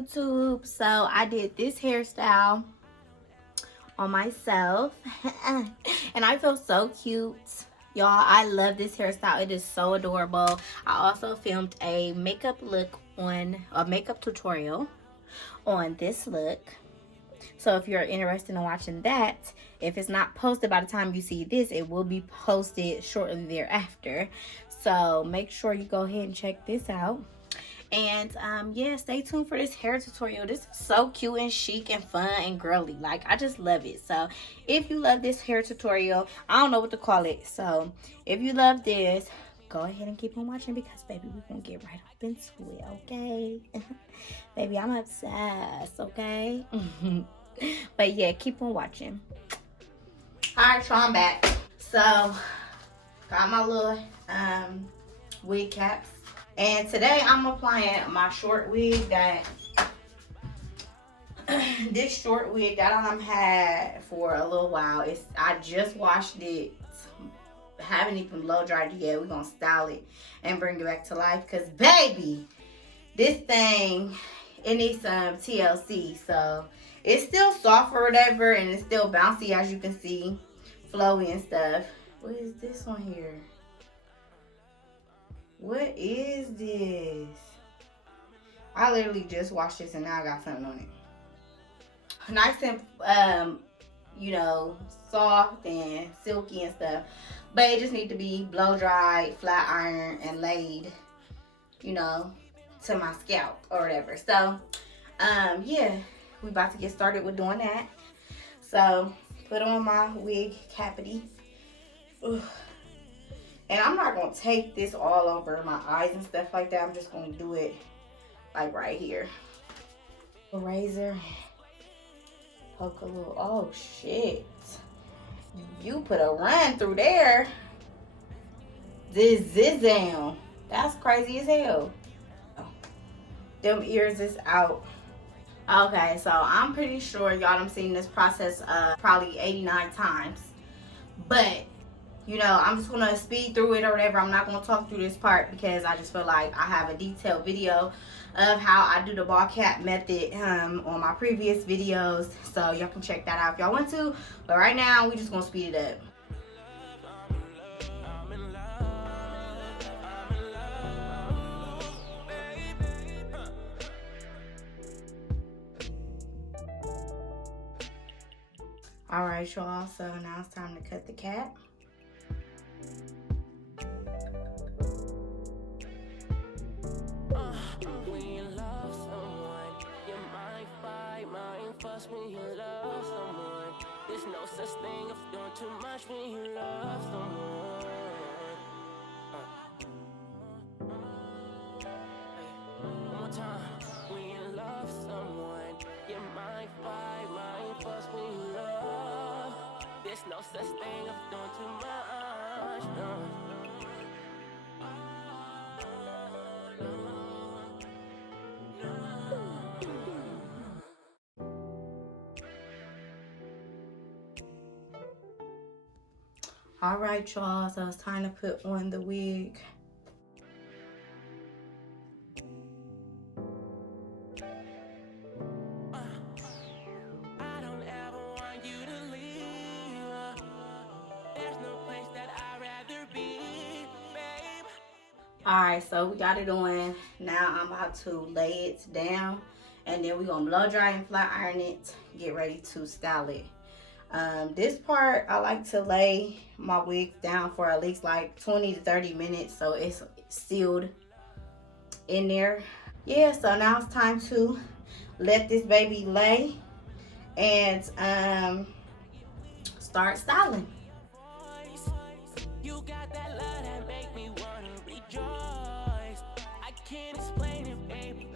YouTube. So I did this hairstyle on myself and I feel so cute, y'all. I love this hairstyle. It is so adorable. I also filmed a makeup tutorial on this look. So if you're interested in watching that, if it's not posted by the time you see this, it will be posted shortly thereafter. So make sure you go ahead and check this out. And yeah, stay tuned for this hair tutorial. This is so cute and chic and fun and girly. Like, I just love it. So if you love this hair tutorial, I don't know what to call it. So if you love this, go ahead and keep on watching, because baby, we're gonna get right up into it, okay? Baby, I'm obsessed, okay? But yeah, keep on watching. Alright, so I'm back. So got my little wig caps. And today I'm applying my short wig that this short wig that I've had for a little while. I just washed it. Haven't even blow dried it yet. We're gonna style it and bring it back to life, because baby, this thing, it needs some TLC. So it's still soft or whatever, and it's still bouncy, as you can see, flowy and stuff. What is this on here? What is this? I literally just washed this and now I got something on it. Nice and you know, soft and silky and stuff, but it just needs to be blow dried, flat iron, and laid, you know, to my scalp or whatever. So yeah, we about to get started with doing that. So put on my wig cappity. Ugh. And I'm not going to take this all over my eyes and stuff like that. I'm just going to do it like right here. A razor. Poke a little. Oh, shit. You put a run through there. This down. That's crazy as hell. Oh. Them ears is out. Okay, so I'm pretty sure y'all done seen this process probably 89 times. But you know, I'm just gonna speed through it or whatever. I'm not gonna talk through this part because I just feel like I have a detailed video of how I do the ball cap method on my previous videos, so y'all can check that out if y'all want to. But right now, we just gonna speed it up. All right, y'all. So now it's time to cut the cap. When you love someone, there's no such thing of doing too much when you love someone. One more time. When you love someone, you might fight, might fuss when you love. There's no such thing of doing too much. All right, y'all, so it's time to put on the wig. I don't ever want you to leave. There's no place that I'd rather be, babe. All right, so we got it on. Now I'm about to lay it down, and then we're gonna blow dry and flat iron it, get ready to style it. This part, I like to lay my wig down for at least like 20 to 30 minutes so it's sealed in there. Yeah, so now it's time to let this baby lay and start styling. You got that love that make me wanna rejoice. I can't explain it, baby.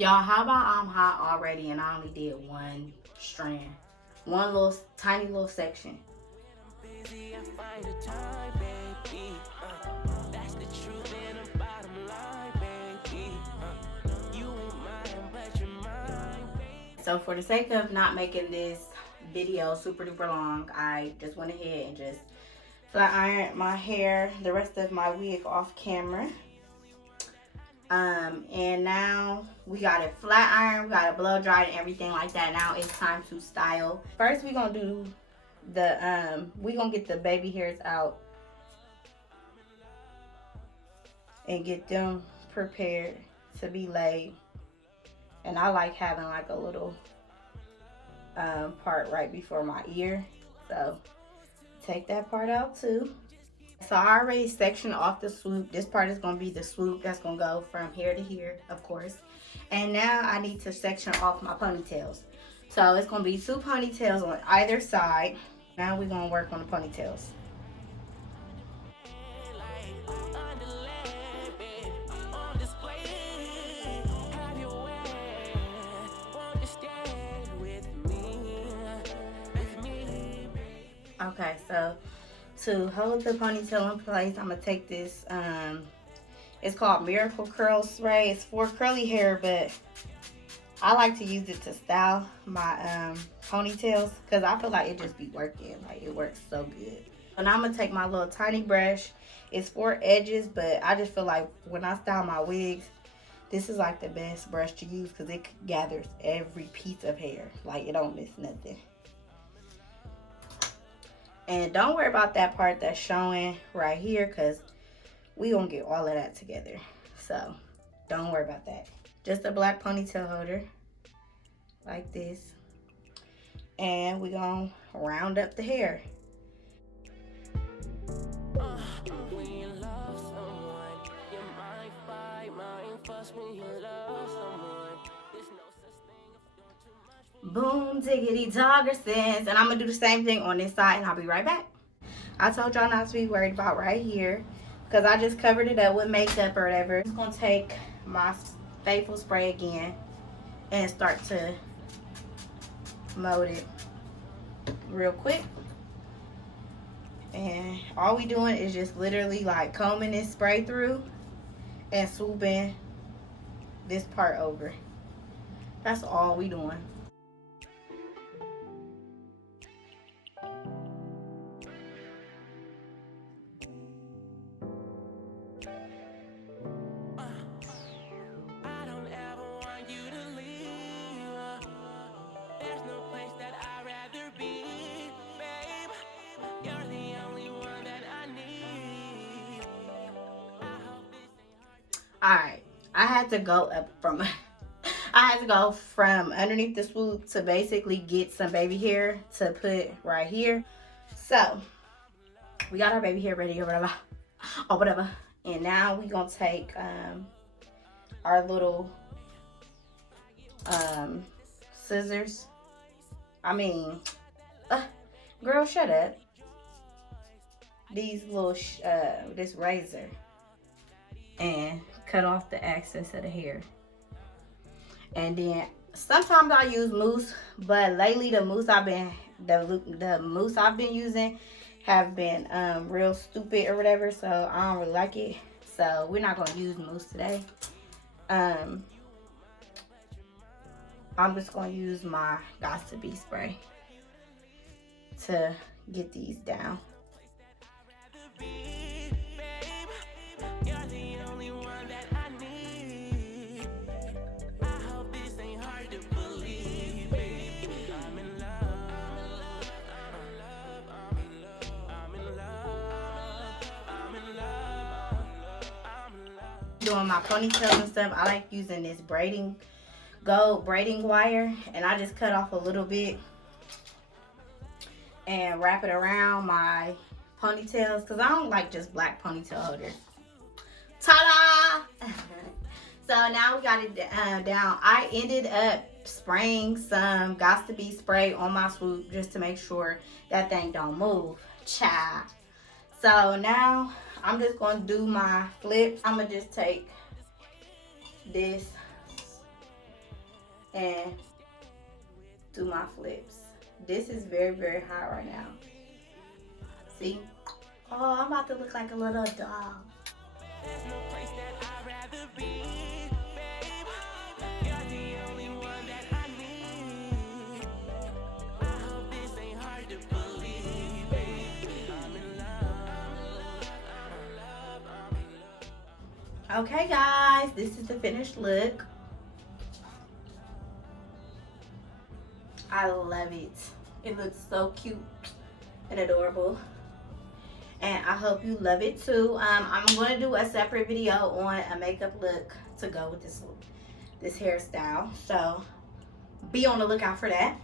Y'all, how about I'm hot already and I only did one strand, one little tiny little section. Busy, I find the time, baby. That's the truth and the bottom line, baby. You ain't mine, but you're mine, baby. So for the sake of not making this video super duper long, I just went ahead and just flat ironed my hair, the rest of my wig off camera. And now we got it flat iron, we got it blow dried and everything like that. Now it's time to style. First we gonna do the we gonna get the baby hairs out and get them prepared to be laid. And I like having like a little part right before my ear, so take that part out too. So I already sectioned off the swoop. This part is going to be the swoop that's going to go from here to here, of course. And now I need to section off my ponytails. So it's going to be 2 ponytails on either side. Now we're going to work on the ponytails. Okay, so to hold the ponytail in place, I'm going to take this, it's called Miracle Curl Spray. It's for curly hair, but I like to use it to style my ponytails because I feel like it just be working. Like, it works so good. And I'm going to take my little tiny brush. It's for edges, but I just feel like when I style my wigs, this is like the best brush to use because it gathers every piece of hair. Like, it don't miss nothing. And don't worry about that part that's showing right here because we gonna get all of that together. So don't worry about that. Just a black ponytail holder like this. And we gonna round up the hair. Boom, diggity dogger sense. And I'm gonna do the same thing on this side and I'll be right back. I told y'all not to be worried about right here because I just covered it up with makeup or whatever. I'm just gonna take my faithful spray again and start to mold it real quick. And all we doing is just literally like combing this spray through and swooping this part over. That's all we doing. Alright, I had to go up from I had to go from underneath the swoop to basically get some baby hair to put right here. So we got our baby hair ready or whatever. And now we gonna take our little scissors. Girl, shut up. These little this razor, and cut off the excess of the hair. And then sometimes I use mousse, but lately the mousse I've been using have been real stupid or whatever, so I don't really like it. So we're not gonna use mousse today. I'm just gonna use my Got2b spray to get these down. Doing my ponytails and stuff, I like using this gold braiding wire, and I just cut off a little bit and wrap it around my ponytails because I don't like just black ponytail holders. Ta-da! So now we got it down. I ended up spraying some Got2b spray on my swoop just to make sure that thing don't move. Child. So now I'm just going to do my flips. I'm going to just take this and do my flips. This is very, very hot right now. See? Oh, I'm about to look like a little dog. There's no place that I'd rather be, babe. You're the only one that I need. I hope this ain't hard to believe, babe. I'm in love. Okay, guys, this is the finished look. I love it. It looks so cute and adorable. And I hope you love it too. I'm going to do a separate video on a makeup look to go with this hairstyle. So be on the lookout for that.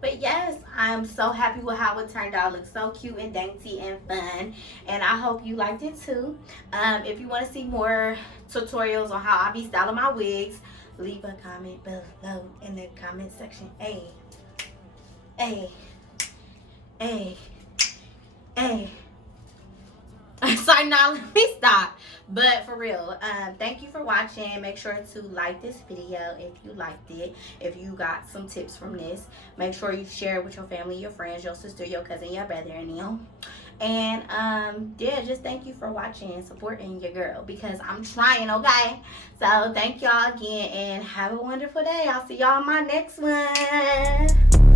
But yes, I'm so happy with how it turned out. It looks so cute and dainty and fun. And I hope you liked it too. If you want to see more tutorials on how I be styling my wigs, leave a comment below in the comment section. Hey. Sorry, now let me stop. But for real, thank you for watching. Make sure to like this video if you liked it. If you got some tips from this, make sure you share it with your family, your friends, your sister, your cousin, your brother, and them. And yeah, just thank you for watching and supporting your girl, because I'm trying, okay? So thank y'all again, and have a wonderful day. I'll see y'all in my next one.